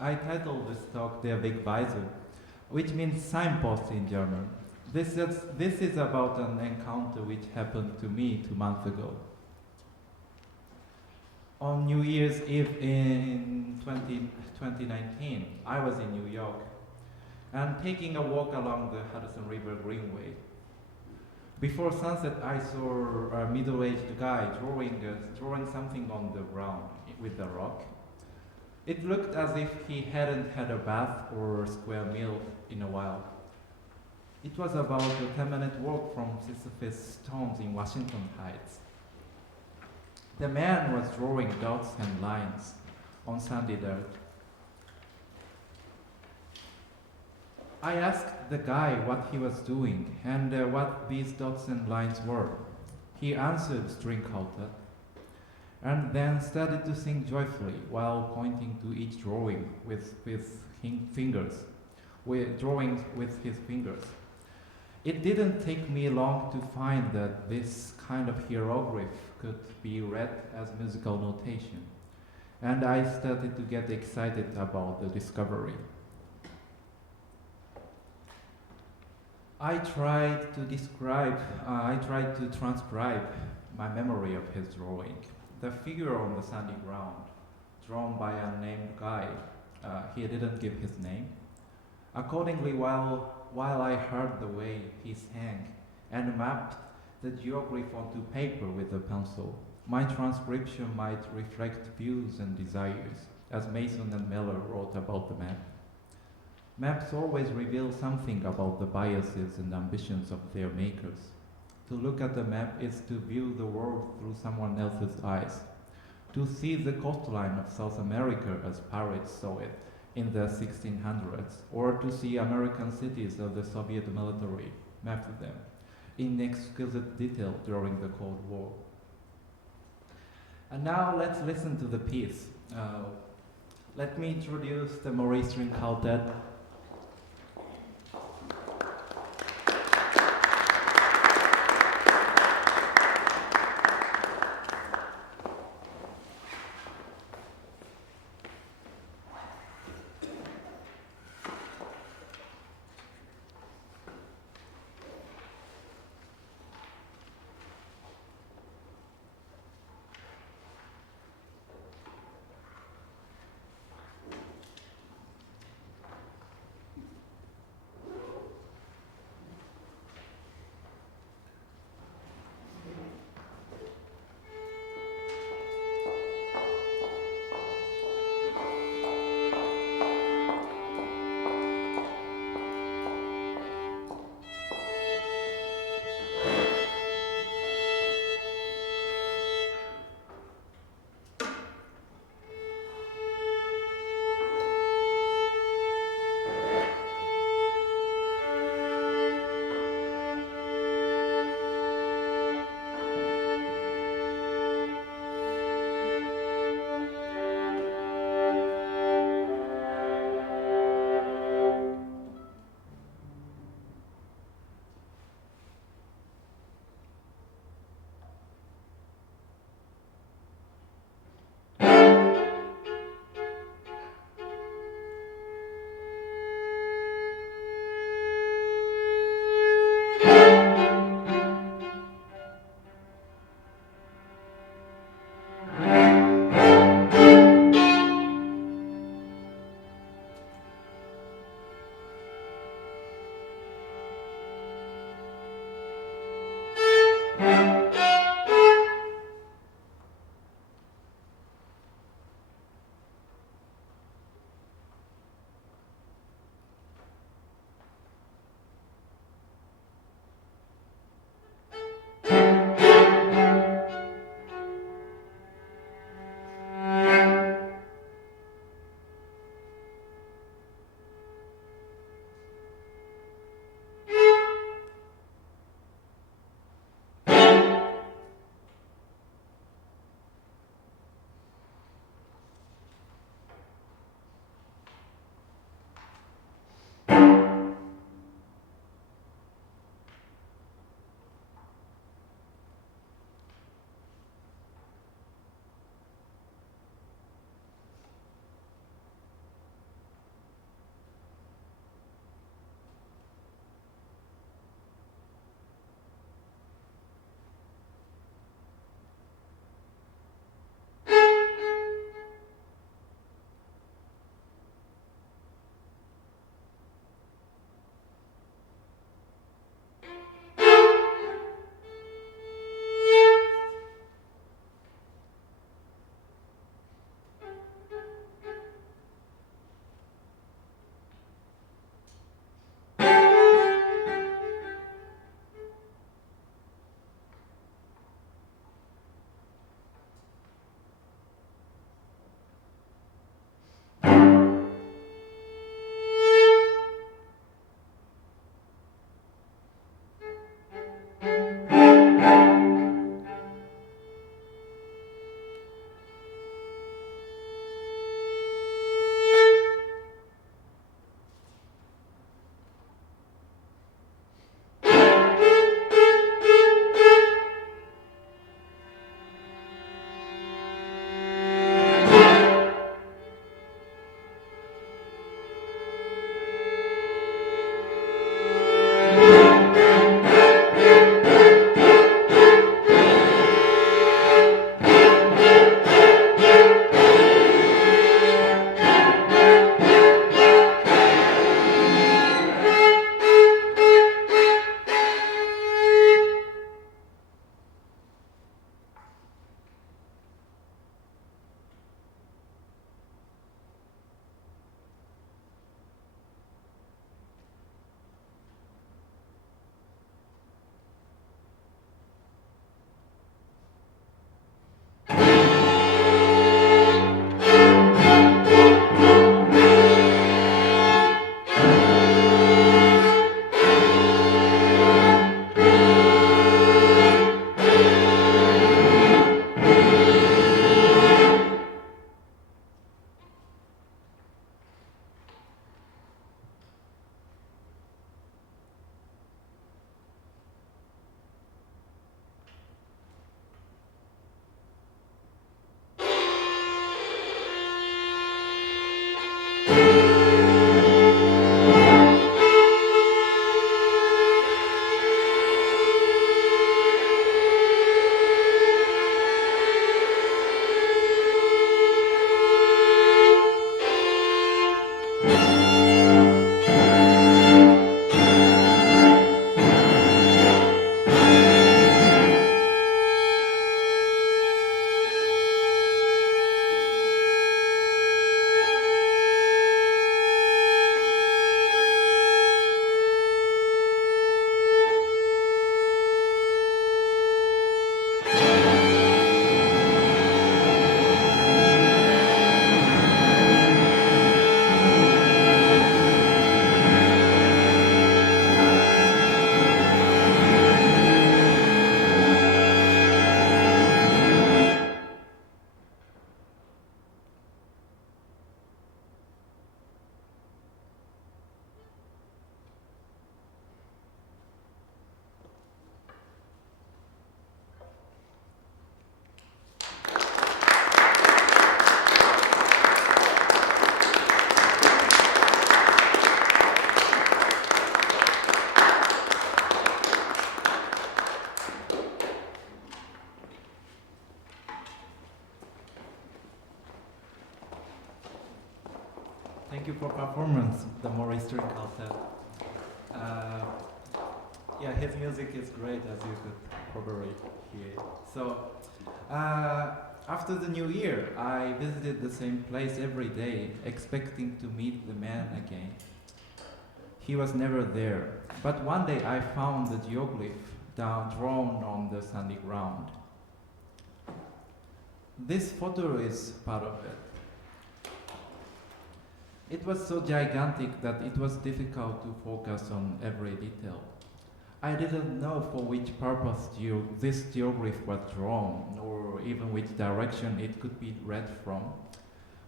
I titled this talk Der Wegweiser, which means signpost in German. This is about an encounter which happened to me 2 months ago. On New Year's Eve in 2019, I was in New York and taking a walk along the Hudson River Greenway. Before sunset, I saw a middle-aged guy drawing something on the ground with a rock. It looked as if he hadn't had a bath or square meal in a while. It was about a 10-minute walk from Sisyphus Stones in Washington Heights. The man was drawing dots and lines on sandy dirt. I asked the guy what he was doing and what these dots and lines were. He answered string quartet and then started to sing joyfully while pointing to each drawing with his fingers. It didn't take me long to find that this kind of hieroglyph could be read as musical notation, and I started to get excited about the discovery. I tried to transcribe my memory of his drawing. The figure on the sandy ground, drawn by a named guy, he didn't give his name. Accordingly, while I heard the way he sang and mapped the geoglyph onto paper with a pencil, my transcription might reflect views and desires, as Mason and Miller wrote about the map. Maps always reveal something about the biases and ambitions of their makers. To look at the map is to view the world through someone else's eyes, to see the coastline of South America as pirates saw it in the 1600s, or to see American cities of the Soviet military mapped them in exquisite detail during the Cold War. And now let's listen to the piece. Let me introduce the Morii String Quartet. Thank you for performance, the Morii string quartet. Yeah, his music is great, as you could probably hear. So, after the new year, I visited the same place every day, expecting to meet the man again. He was never there, but one day I found the geoglyph drawn on the sandy ground. This photo is part of it. It was so gigantic that it was difficult to focus on every detail. I didn't know for which purpose this geoglyph was drawn, or even which direction it could be read from.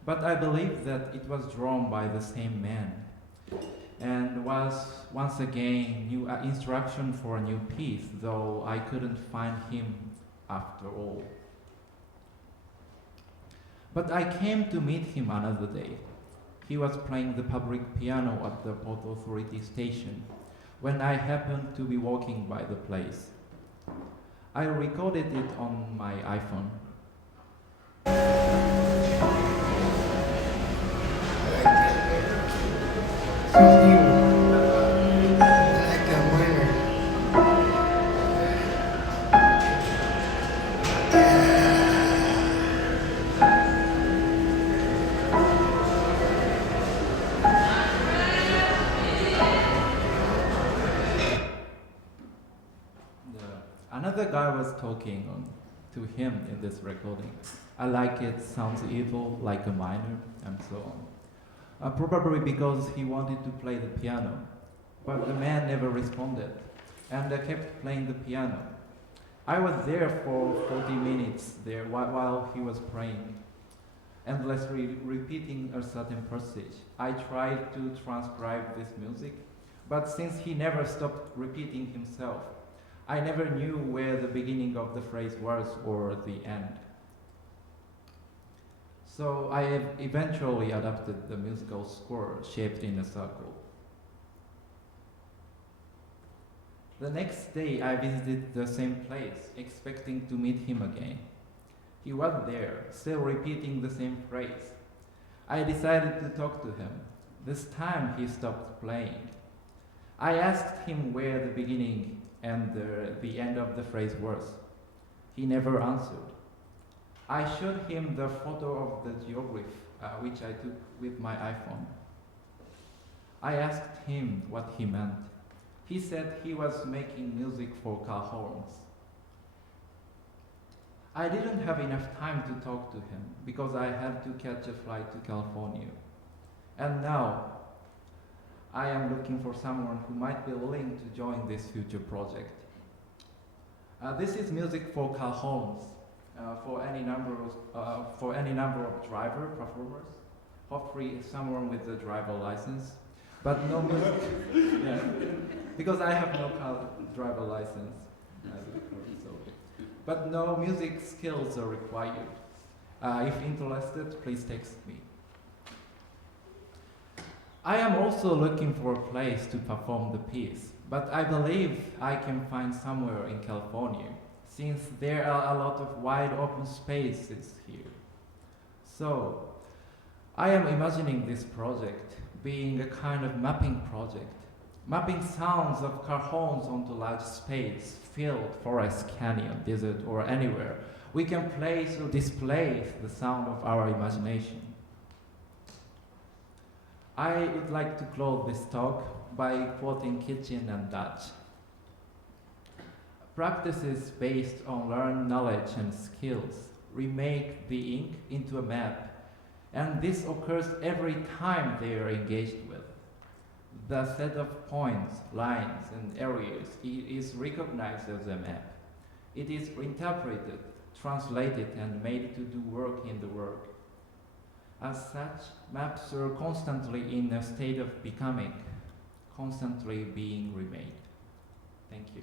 But I believe that it was drawn by the same man, and was once again new instruction for a new piece, though I couldn't find him after all. But I came to meet him another day. He was playing the public piano at the Port Authority station when I happened to be walking by the place. I recorded it on my iPhone. Another guy was talking to him in this recording. I like it, sounds evil, like a minor, and so on. Probably because he wanted to play the piano, but the man never responded, and kept playing the piano. I was there for 40 minutes there while he was playing, endlessly repeating a certain passage. I tried to transcribe this music, but since he never stopped repeating himself, I never knew where the beginning of the phrase was or the end. So I eventually adapted the musical score shaped in a circle. The next day I visited the same place, expecting to meet him again. He was there, still repeating the same phrase. I decided to talk to him. This time he stopped playing. I asked him where the beginning and the end of the phrase was. He never answered. I showed him the photo of the geoglyph, which I took with my iPhone. I asked him what he meant. He said he was making music for cajones. I didn't have enough time to talk to him because I had to catch a flight to California. And now, I am looking for someone who might be willing to join this future project. This is music for cajones, for any number of driver performers. Hopefully, someone with a driver license, but no music. Yeah, because I have no driver license, but no music skills are required. If interested, please text me. I am also looking for a place to perform the piece, but I believe I can find somewhere in California, since there are a lot of wide open spaces here. So, I am imagining this project being a kind of mapping project, mapping sounds of cajones onto large space, field, forest, canyon, desert, or anywhere. We can place or display the sound of our imagination. I would like to close this talk by quoting Kitchen and Dutch. Practices based on learned knowledge and skills remake the ink into a map, and this occurs every time they are engaged with. The set of points, lines, and areas is recognized as a map. It is interpreted, translated, and made to do work in the work. As such, maps are constantly in a state of becoming, constantly being remade. Thank you.